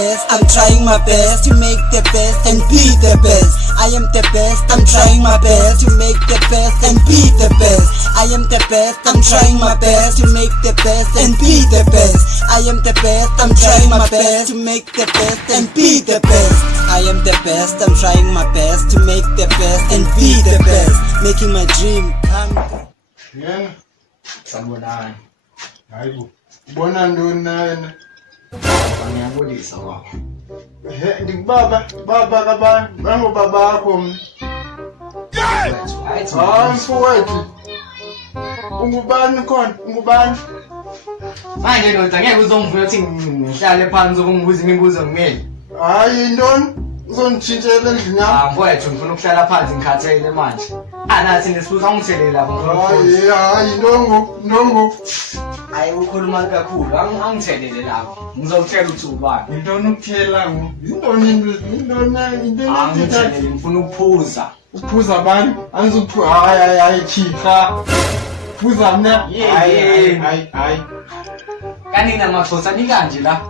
best, I'm trying my best to make the best and be the best. I am the best, I'm trying my best to make the best and be the best. I am the best, I'm trying my best to make the best and be the best. I am the best, I'm trying my best to make the best and be the best. I am the best, I'm trying my best to make the best and be the best. Making my dream come true. Yena Sanibonani. hayibo ubona ntoni naye Ngiyabulisa baba. ndikubaba kabani bangobabakho mna mfowethu ungubani khona ungubani Manje ndoda ngeke uzongivula ukuthi ngihlale phansi ukungibuza imibuzo ngimeli. hayi ntoni uzonditshintshela endlini yam Mfowethu ngifuna ukuhlala phansi ngikhathele manje. Nathi nesibuza ungithelela lapho ngifuna. hayi nongo Hayi ukhuluma kakhulu angithelele lapho. Ngizokutshela ukuthi ubani. yintoni ukuthela yintoni Angithelele ngifuna ukuphuza. uphuza abantu hayi khipha phuza mna hayi Kanina maxhosa nikanje la.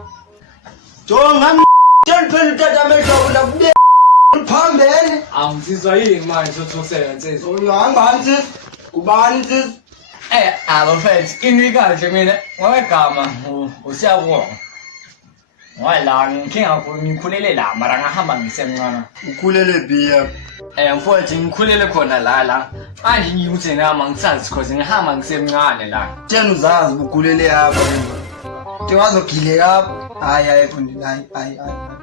Jonga phela utata amehlo nakube phambene. Angizizwa yini manje sothuseka nsizwa. Uyahamba nsizwa, kubani nsizwa? Mfethu inikahle mina ngowegama usiyabonga. Wala nginkinga ngikhulele la mara ngahamba ngisemncane. Ukhulele biya. Mfowethu ngikhulele khona la. Manje ngikuthi ngama ngisazi because ngihamba ngisemncane la. Tshela uzazi ukhulele apha ke. Tiwazogile apha. Hayi mfundini hayi.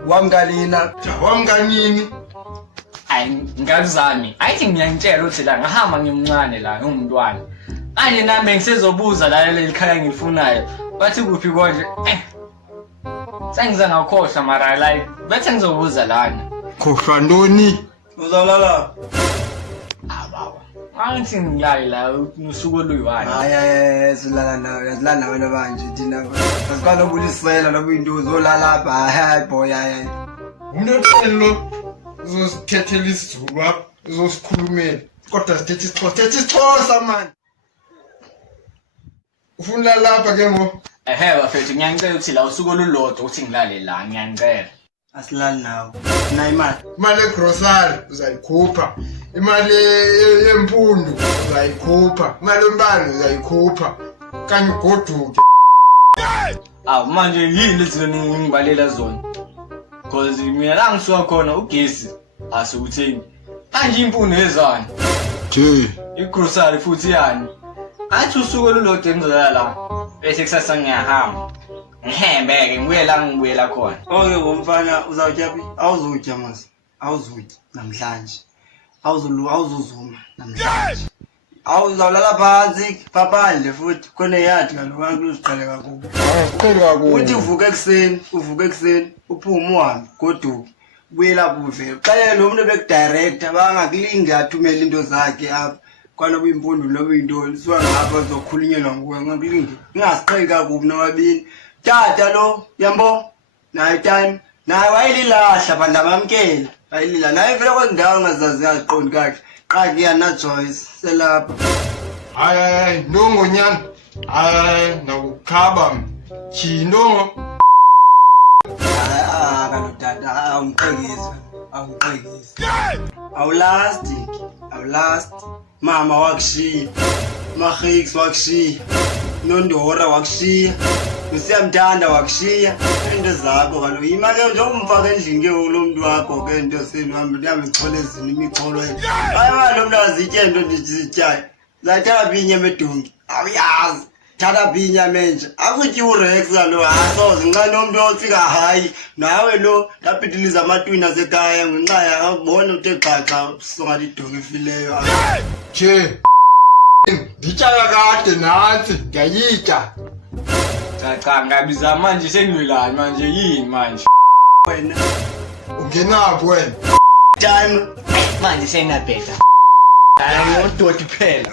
Wamkalina. wamkanini Hayi ngazami. Ayithi ngiyangitshela ukuthi la ngihamba ngimncane la ngumntwana. Manje nami ngisezobuza la leli khaya ngilifunayo. Bathi kuphi konje? Sengize ngakhohlwa mara like bethe ngizobuza lana. khohlwa ntoni Uzawulala. Baba. Angithi ngilale la usuku oluyi-1. Hayi silala nawe, yasilala nawe manje thina. Asikwazi ukulisela lobu into uzolala apha. Hayi boy hayi. umnotelo uzosithethela isizulu apha uzosikhulumela kodwa sithetha isixhosa mani ufuna lapha ke ngo Bafethu ngiyangicela ukuthi la usuku olulodwa ukuthi ngilale la ngiyangicela. Asilali nawe. Na imali. imali egrocery uzayikhupha imali yemfundo uzayikhupha imali yombane uzayikhupha kanye ugoduke Manje yini lezi ngingibalela zona? Because mina la ngisuka khona ugesi asiwuthengi. Manje imfundo ezani? Igrocery futhi yani. Athi usuku olulodwa ngizolala la. Bese kusasa ngiyahamba. Ngihembeke ngibuye la ngibuyela khona. Okay ngomfana uzawutya phi? Awuzutya mos. Awuzutya namhlanje. Awuzuzuma namhlanje. Awuzawulala phansi paphandle futhi khona yathi kaloku uziqale kakhulu. Qhela kakhulu Uthi uvuka ekseni uphume uhambe goduke buye lapho uvela. Xela lo muntu bekudirector bangakulingi athumele into zakhe apha. Kwalo kuyimpundu lo kuyintoni siwa ngapha zokhulunyelwa nguwe ngakulingi. Ingasiqheki kakubi nowabini. Tata lo yambo nayi time nayi wayililahla bandla bamkela. Ayilila naye vele kwendawo ngazazi ngaziqondi kahle. Qaki yana Joyce selapha. hayi ndongo nyana hayi nakukhaba chinongo Kanotata awumqekisi. Awulast. Mama wakushiya. Mahix wakushiya. Nondora wakushiya. Usiyamthanda wakushiya. Into zakho kaloku imali nje umfaka endlini ke lo muntu wakho ke into senu hambe ichole ezini imicholo yena. Hayi lo muntu azitye into ndizityayo. Zathatha inyama edonki. Awuyazi. Thatha inyama enje. Akutyi uRex kaloku asoze nxa nomuntu ofika hayi nawe lo lapitiliza amatwina sekhaya ngenxa yakubona uthe xaxa songathi idonki ifileyo. ndityala kade nathi ngiyayitya Cha ngabiza manje sengilwelani manje yini manje? Wena ungenaphi wena time Manje sengiyabheda. Hayi ngodoti phela.